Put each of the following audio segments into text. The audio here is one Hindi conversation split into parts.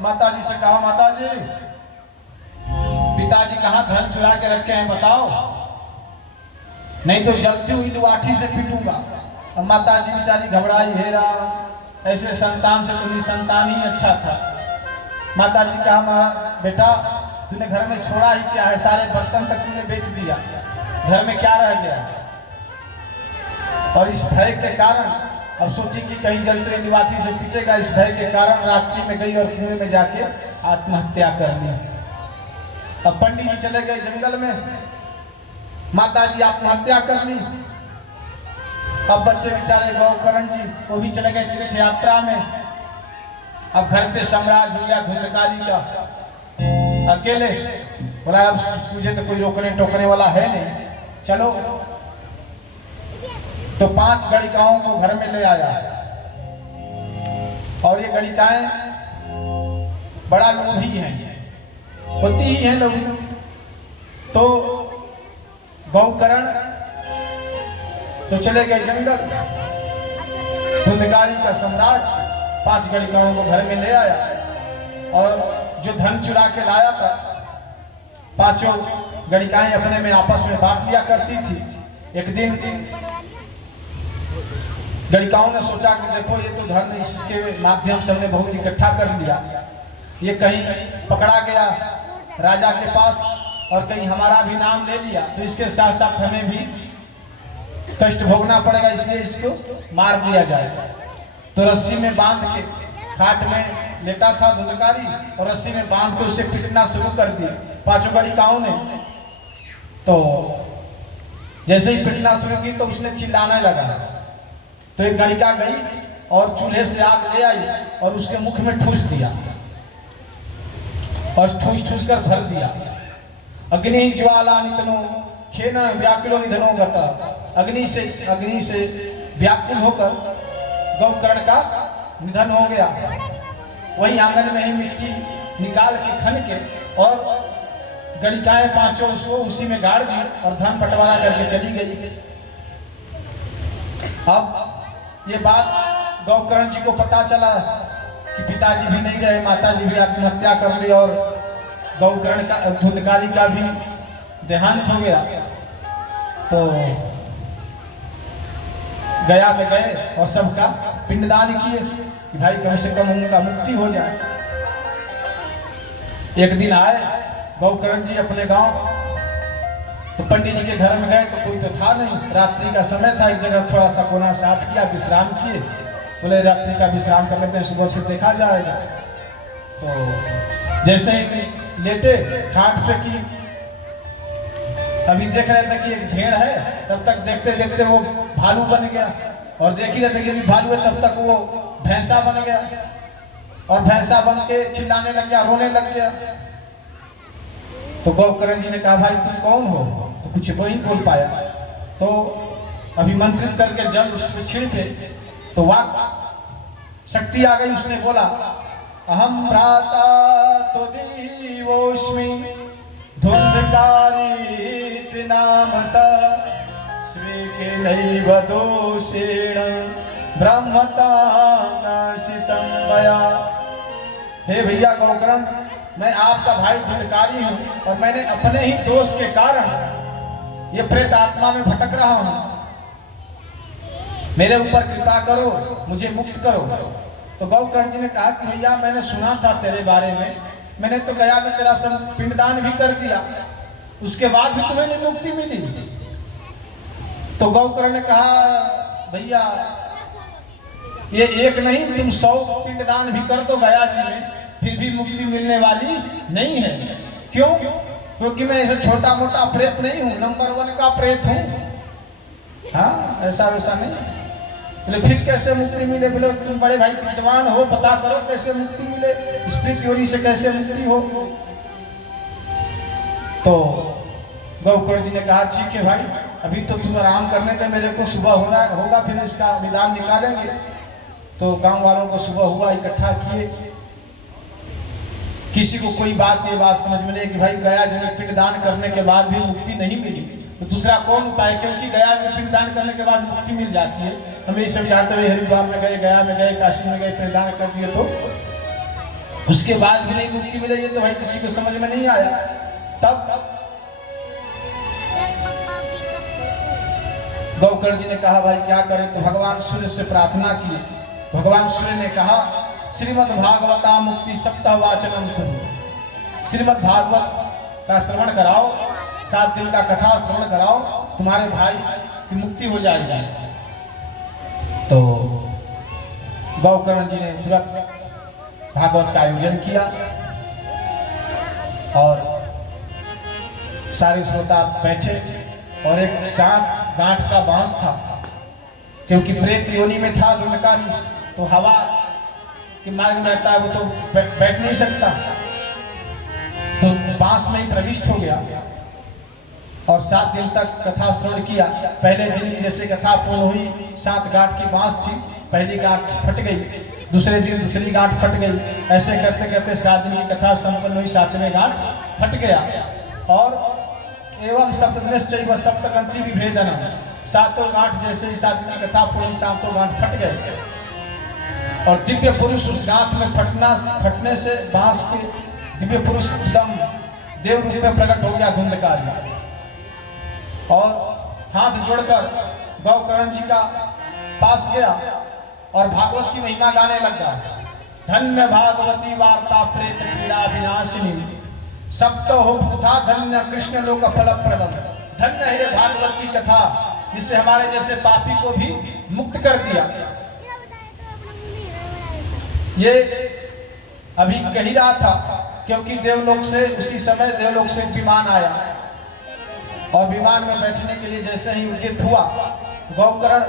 माता जी से कहा, माता जी पिताजी कहाँ धन चुरा के रखे हैं बताओ, नहीं तो जलती हुई लाठी से पीटूंगा। अब माता जी बेचारी घबराई, हे राम ऐसे संतान से तुझी संतान ही अच्छा था। माता जी कहा, बेटा तूने घर में छोड़ा ही क्या है, सारे बर्तन तक तूने बेच दिया, घर में क्या रह गया। और इस भय के कारण अब सोची कि कहीं जलते हुए लाठी से पीटेगा, इस भय के कारण रात्रि में गई और कुएं में जाके आत्महत्या कर ली। अब पंडित जी चले गए जंगल में, माता जी आत्महत्या कर ली। अब बच्चे बेचारे गौकरण जी वो भी चले गए तीर्थ यात्रा में। अब घर पे साम्राज्य हो गया धुंधकारी का, अकेले। बोला अब मुझे तो कोई रोकने टोकने वाला है नहीं, चलो। तो 5 गणिकाओं को घर में ले आया, और ये गणिकाएं बड़ा लोभी हैं, होती ही है लोभी। तो गौकरण तो चले गए जंगल, धुंधकारी का साम्राज्य 5 गणिकाओं को घर में ले आया, और जो धन चुरा के लाया था 5 गणिकाएं अपने में आपस में बांट लिया करती थी। एक दिन गणिकाओं ने सोचा कि देखो ये तो धन इसके माध्यम से हमने बहुत इकट्ठा कर लिया, ये कहीं पकड़ा गया राजा के पास और कहीं हमारा भी नाम ले लिया तो इसके साथ साथ हमें भी कष्ट भोगना पड़ेगा, इसलिए इसको मार दिया जाए। तो रस्सी में बांध के, खाट में लेटा था धुंधकारी और रस्सी में बांध के उसे पीटना शुरू कर दिया 5 गणिकाओं ने। तो जैसे ही पीटना शुरू की तो उसने चिल्लाने लगा। तो एक गणिका गई और चूल्हे से आग ले आई और उसके मुख में ठूस दिया, और ठूस कर भर दिया। अग्नि ज्वाला निधनो खेन व्याकुलो निधनो गता। अग्नि से व्याकुल होकर गौकर्ण का निधन हो गया। वही आंगन में ही मिट्टी निकाल के खन के और गणिकाएं 5 उसको उसी में गाड़ दी और धन बंटवारा करके चली गई। अब ये बात गौकर्ण जी को पता चला कि पिताजी भी नहीं रहे, माता जी भी आत्महत्या कर ली और गौकर्ण का धुंधकारी का भी देहांत हो गया। तो गया में गए और सबका पिंडदान किए कि भाई कम से कम उनका मुक्ति हो जाए। एक दिन आए गौकर्ण जी अपने गांव, तो पंडित जी के घर में गए तो कोई तो था नहीं, रात्रि का समय था। एक जगह थोड़ा सा कोना साफ किया, विश्राम किए, बोले रात्रि का विश्राम कर लेते हैं, सुबह फिर देखा जाएगा। तो जैसे ही लेटे खाट पे की, अभी देख रहे थे कि एक भेड़ है, तब तक देखते देखते वो भालू बन गया, और देख ही रहे थे कि अभी भालू है, तब तक वो भैंसा बन गया, और भैंसा बन के चिल्लाने लग गया, रोने लग गया। तो गौकर्ण जी ने कहा भाई तुम कौन हो, तो कुछ वही बोल पाया। तो अभिमंत्रित करके जल उसमें छिड़के तो वाक शक्ति आ गई। उसने बोला अहम भ्राता तो दीवोस्मि धुंधकारी नामता स्वीके नैव दोषेण ब्रह्मता नाशितं मया। हे भैया गौकर्ण, मैं आपका भाई धुंधकारी हूँ और मैंने अपने ही दोष के कारण ये प्रेत आत्मा में भटक रहा हूँ, मेरे ऊपर कृपा करो, मुझे मुक्त करो। तो गौकर्ण जी ने कहा कि भैया मैंने सुना था तेरे बारे में, मैंने तो गया में तेरा पिंडदान भी कर दिया, उसके बाद भी तुम्हें नहीं मुक्ति मिली। तो गौकर्ण ने कहा भैया ये एक नहीं तुम 100 पिंडदान भी कर दो गया जी में, फिर भी मुक्ति मिलने वाली नहीं है। क्यों? क्योंकि मैं ऐसे छोटा मोटा प्रेत नहीं हूँ, नंबर 1 का प्रेत हूँ। हाँ ऐसा वैसा नहीं। बोले फिर कैसे मुक्ति मिले? बोले तुम बड़े भाई विद्वान हो, पता करो कैसे मुक्ति मिले, स्पिरिट योनि से कैसे मुक्ति हो। तो गौकर्ण जी ने कहा ठीक है भाई, अभी तो तुम आराम करने दे, मेरे को सुबह होगा फिर इसका विधान निकालेंगे। तो गांव वालों को सुबह हुआ, इकट्ठा किए, किसी को कोई ये बात समझ में नहीं कि भाई गया जी में पिंडदान करने के बाद भी मुक्ति नहीं मिली तो दूसरा कौन उपाय, क्योंकि गया में पिंडदान करने के बाद मुक्ति मिल जाती है। हम ये सब जानते हुए हरिद्वार में गए, गया में गए, काशी में गए, पिंडदान कर दिए तो उसके बाद भी नहीं मुक्ति मिले, ये तो भाई किसी को समझ में नहीं आया। तब गौकर्ण जी ने कहा भाई क्या करें, तो भगवान सूर्य से प्रार्थना की। भगवान सूर्य ने कहा श्रीमद् भागवता मुक्ति सप्ताह वाचनम करो, श्रीमद् भागवत का श्रवण कराओ, 7 दिन का कथा श्रवण कराओ, तुम्हारे भाई की मुक्ति हो जाएगी। तो गौकर्ण जी ने तुरंत भागवत का आयोजन किया और सारे श्रोता बैठे और एक 7 गांठ का बांस था, क्योंकि प्रेत योनि में था धुंधकारी, तो हवा के मार्ग में रहता है, वो तो बैठ नहीं सकता, तो बांस में ही प्रविष्ट हो गया और 7 दिन तक कथा श्रवण किया। पहले दिन की जैसे कथा पूर्ण हुई, 7 गांठ की बांस थी, पहली गांठ फट गई, दूसरे दिन दूसरी गांठ फट गई, ऐसे करते करते 7 दिन की कथा संपन्न हुई, 7वें गांठ फट गया। और एवं सप्तदिनश्चैव सप्तग्रंथि विभेदनम्, 7 गांठ जैसे ही 7 दिन की कथा पूरी, 7 गांठ फट गए और दिव्य पुरुष उस गांठ में फटने से बांस के दिव्य पुरुष एकदम देव रूप में प्रकट हो गया धुंधकारी, और हाथ जोड़कर गौकर्ण जी का पास गया और भागवत की महिमा गाने लगा। धन्य भागवती वार्ता प्रेत पीड़ा विनाशिनी, सप्तो था धन्य कृष्ण लोक फल प्रदम। धन्य है भागवत की कथा, जिससे हमारे जैसे पापी को भी मुक्त कर दिया। ये अभी कह ही रहा था, क्योंकि देवलोक से उसी समय देवलोक से विमान आया और विमान में बैठने के लिए जैसे ही उदित हुआ, गौकर्ण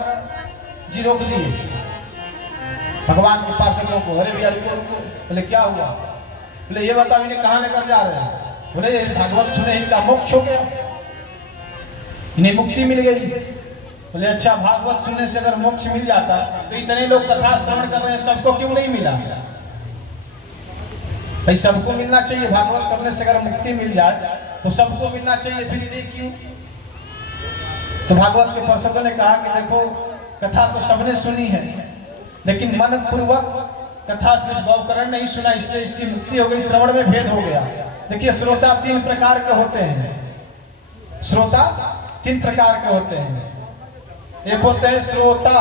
जी रोक दिए भगवान के पार्षदों को। अरे भैया रुको रुको। बोले क्या हुआ? बोले ये बताओ इन्हें कहाँ लेकर जा रहे हैं? बोले भागवत सुने इनका मोक्ष हो गया, इन्हें मुक्ति मिल गई। बोले अच्छा, भागवत सुनने से अगर मोक्ष मिल जाता तो इतने लोग कथा श्रवण कर रहे हैं, सबको क्यों नहीं मिला? भाई सबको मिलना चाहिए, भागवत करने से अगर मुक्ति मिल जाए तो सबको मिलना चाहिए, फिर ये क्यों? तो भागवत के पार्षदों ने कहा कि देखो कथा तो सबने सुनी है, लेकिन मन पूर्वक कथा सिर्फ गौकर्ण नहीं सुना, इसलिए इसकी मुक्ति हो गई, श्रवण में भेद हो गया। देखिए श्रोता 3 प्रकार के होते हैं, श्रोता 3 प्रकार के होते हैं। एक होते हैं श्रोता,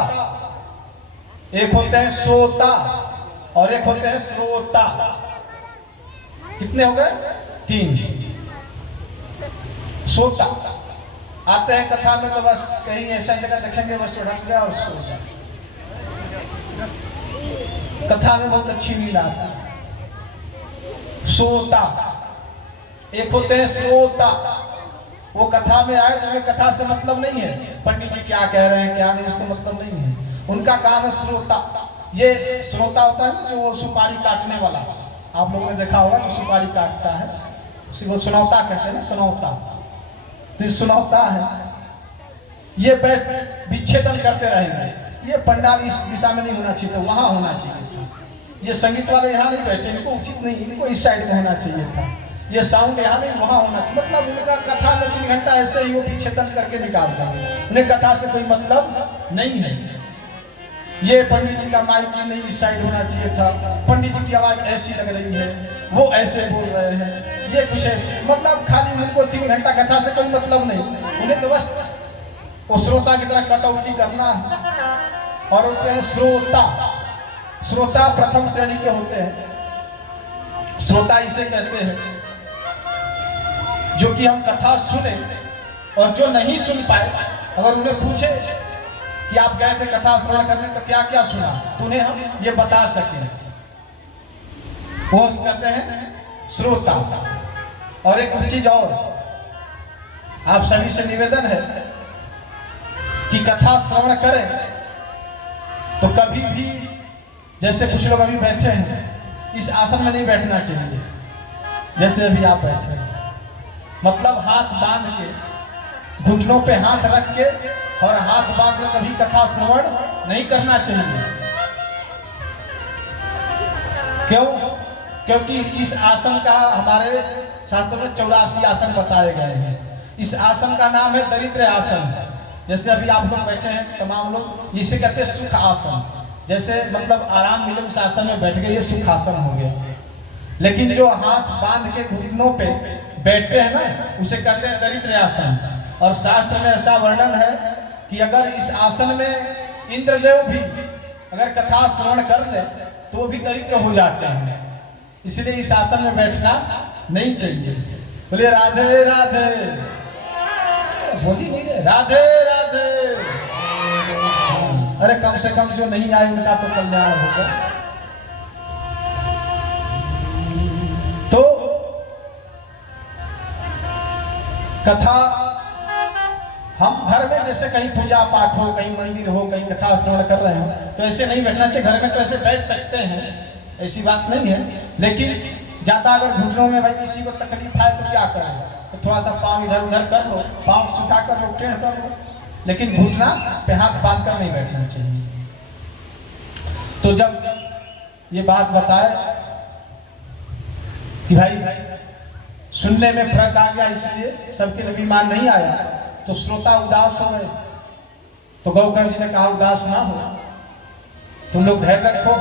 एक होते हैं श्रोता और एक होते हैं श्रोता। कितने हो गए? 3। श्रोता आते हैं कथा में तो बस कहीं ऐसा जगह देखेंगे बस उड़क जाए और सो जाए, कथा में बहुत अच्छी नींद आती। श्रोता एक होते हैं श्रोता, वो कथा में आए तो उन्हें कथा से मतलब नहीं है, पंडित जी क्या कह रहे हैं क्या नहीं, उससे मतलब नहीं है, उनका काम है श्रोता। ये श्रोता होता है ना जो सुपारी काटने वाला, आप लोगों ने देखा होगा जो सुपारी काटता है उसी को सुनौता कहते हैं ना, सुनौता। तो सुनौता है, ये बैठ विच्छेदन करते रहेंगे, ये पंडाल इस दिशा में नहीं होना चाहिए तो वहां होना चाहिए, ये संगीत वाले यहाँ नहीं बैठे, इनको उचित नहीं, इनको इस साइड में होना चाहिए था, ये साउंड यहाँ नहीं वहाँ होना चाहिए। मतलब उनका कथा में 3 घंटा ऐसे ही वो विच्छेदन करके निकालता है, उन्हें कथा से कोई मतलब नहीं है। ये पंडित जी का माइक नहीं इस साइड होना चाहिए था, पंडित जी की आवाज ऐसी लग रही है, वो ऐसे बोल रहे हैं, ये विशेष मतलब खाली उनको 3 घंटा कथा से कोई मतलब नहीं, उन्हें तो बस वो श्रोता की तरह कटौती करना है। और होते हैं श्रोता, श्रोता प्रथम श्रेणी के होते हैं। श्रोता इसे कहते हैं जो कि हम कथा सुने और जो नहीं सुन पाए, अगर उन्हें पूछे कि आप गए थे कथा श्रवण करने तो क्या क्या सुना, तो उन्हें हम ये बता सकें, वो कहते हैं श्रोता। और एक चीज और, आप सभी से निवेदन है कि कथा श्रवण करें तो कभी भी, जैसे कुछ लोग अभी बैठे हैं इस आसन में नहीं बैठना चाहिए जैसे अभी आप बैठे हैं, मतलब हाथ बांध के, घुटनों पे हाथ रख के और हाथ बांध के कभी कथा श्रवण नहीं करना चाहिए। क्यों? क्योंकि इस आसन का हमारे शास्त्रों में 84 आसन बताए गए हैं। इस आसन का नाम है दरिद्र आसन। जैसे अभी आप लोग बैठे हैं तमाम लोग, इसे कहते हैं सुख आसन, जैसे मतलब आराम मिले उस आसन में बैठ गए, ये सुख आसन हो गया। लेकिन जो हाथ बांध के घुटनों पे बैठते हैं ना, उसे कहते हैं दरिद्र आसन। और शास्त्र में ऐसा वर्णन है कि अगर इस आसन में इंद्रदेव भी अगर कथा श्रवण कर ले तो वो भी दरिद्र हो जाते हैं, इसलिए इस आसन में बैठना नहीं चाहिए। बोलिए राधे राधे, बोली नहीं रहे राधे राधे। अरे कम से कम जो नहीं आए उनका तो कल्याण होगा। तो कथा हम घर में जैसे कहीं पूजा पाठ हो, कहीं मंदिर हो, कहीं कथा श्रवण कर रहे हो तो ऐसे नहीं बैठना चाहिए। घर में तो ऐसे बैठ सकते हैं, ऐसी बात नहीं है, लेकिन ज्यादा अगर घुटनों में भाई किसी को तकलीफ आए तो क्या करें, तो थोड़ा सा पाँव इधर उधर कर लो, पाँव सुधा कर लो, टेढ़ कर लो, लेकिन घुटना पे हाथ बांध कर नहीं बैठना चाहिए। तो जब ये बात बताए कि भाई सुनने में फर्क आ गया इसलिए सबके लिए विमान नहीं आया, तो श्रोता उदास हो गए। तो गौकर्ण जी ने कहा उदास ना हो, तुम लोग धैर्य रखो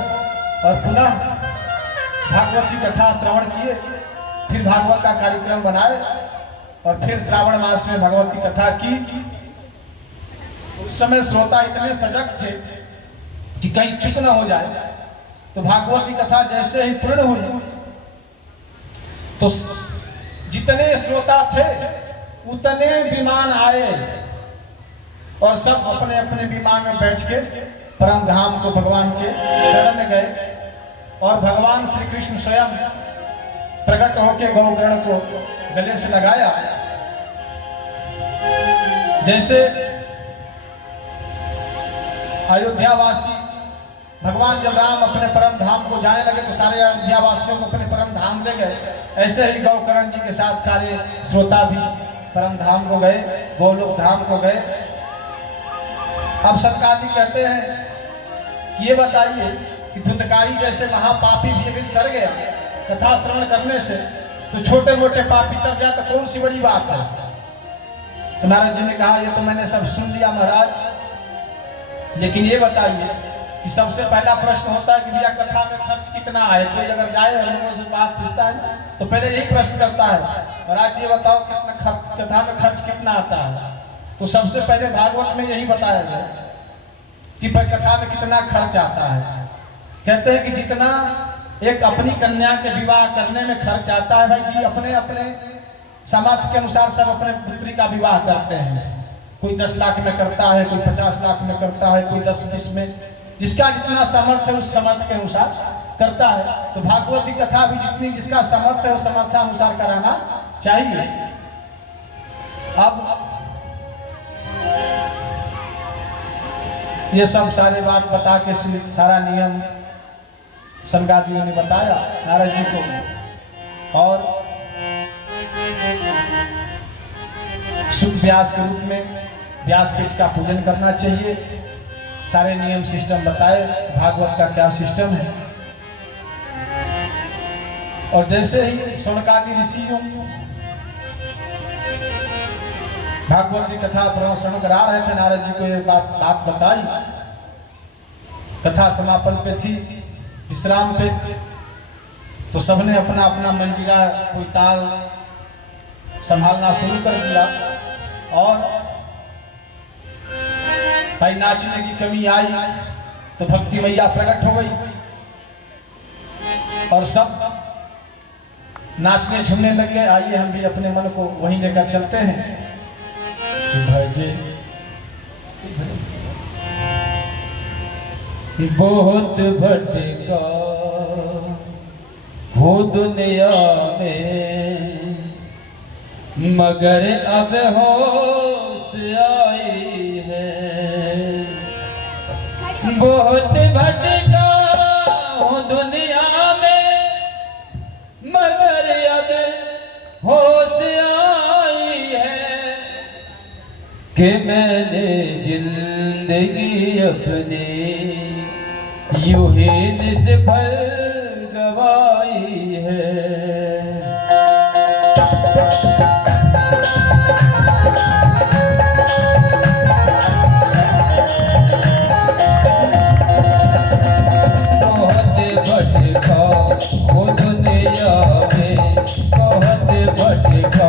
और पुनः भागवत की कथा श्रवण किए, फिर भागवत का कार्यक्रम बनाए और फिर श्रावण मास में भगवत की कथा की। उस समय श्रोता इतने सजग थे कि कहीं चुप ना हो जाए। तो भागवत की कथा जैसे ही पूर्ण हुई तो जितने श्रोता थे उतने विमान आए और सब अपने अपने विमान में बैठ के परम धाम को भगवान के शरण में गए। और भगवान श्री कृष्ण स्वयं प्रकट होकर गौकर्ण को गले से लगाया। जैसे अयोध्यावासी भगवान जब राम अपने परम धाम को जाने लगे तो सारे अयोध्यावासियों को अपने परम धाम ले गए, ऐसे ही गौकर्ण जी के साथ सारे श्रोता भी परम धाम को गए, गोलोक धाम को गए। अब सनकादि कहते हैं कि ये बताइए कि धुंधकारी जैसे महापापी भी अगर तर गया कथा श्रवण करने से, तो छोटे मोटे पापी तर जाए तो कौन सी बड़ी बात है। तो नारद जी ने कहा ये तो मैंने सब सुन लिया महाराज, लेकिन ये बताइए कि सबसे पहला प्रश्न होता है कि भैया कथा में खर्च कितना है। कोई अगर जाए हम लोगों से पास पूछता है ना तो पहले यही प्रश्न करता है महाराज ये बताओ कितना कथा में खर्च कितना आता है। तो सबसे पहले भागवत में यही बताया गया कि कथा में कितना खर्च आता है। कहते हैं कि जितना एक अपनी कन्या के विवाह करने में खर्च आता है, भाई जी अपने अपने सामर्थ्य के अनुसार सब अपने पुत्री का विवाह करते हैं। कोई 10 लाख में करता है, कोई 50 लाख में करता है, कोई 10-20 में, जिसका जितना सामर्थ्य है उस सामर्थ्य के अनुसार करता है। तो भागवत की कथा भी जितनी जिसका सामर्थ्य है उस सामर्थ्यानुसार कराना चाहिए। अब ये सब सारे बात बता के सारा नियम सनकादि ने बताया नारद जी को, और शुभ व्यास के रूप में व्यासपीठ का पूजन करना चाहिए। सारे नियम सिस्टम बताए भागवत का क्या सिस्टम है। और जैसे ही सनकादि ऋषियों भागवत की कथा प्रवचन करा रहे थे, नारद जी को ये बात बताई। कथा समापन पे थी, विश्राम पे, तो सबने अपना अपना मंजीरा कोई ताल संभालना शुरू कर दिया। और भाई नाचने की कमी आई तो भक्ति मैया प्रकट हो गई और सब नाचने झूमने लग गए। आइए हम भी अपने मन को वहीं लेकर चलते हैं। भजे बहुत भटका हूँ दुनिया में, मगर अब होश आई है। बहुत भटका हूँ दुनिया में, मगर अब होश आई है कि मैंने जिंदगी अपनी यूं ही निष्फल गवाई है। बहुत भटका हूँ दुनिया भटका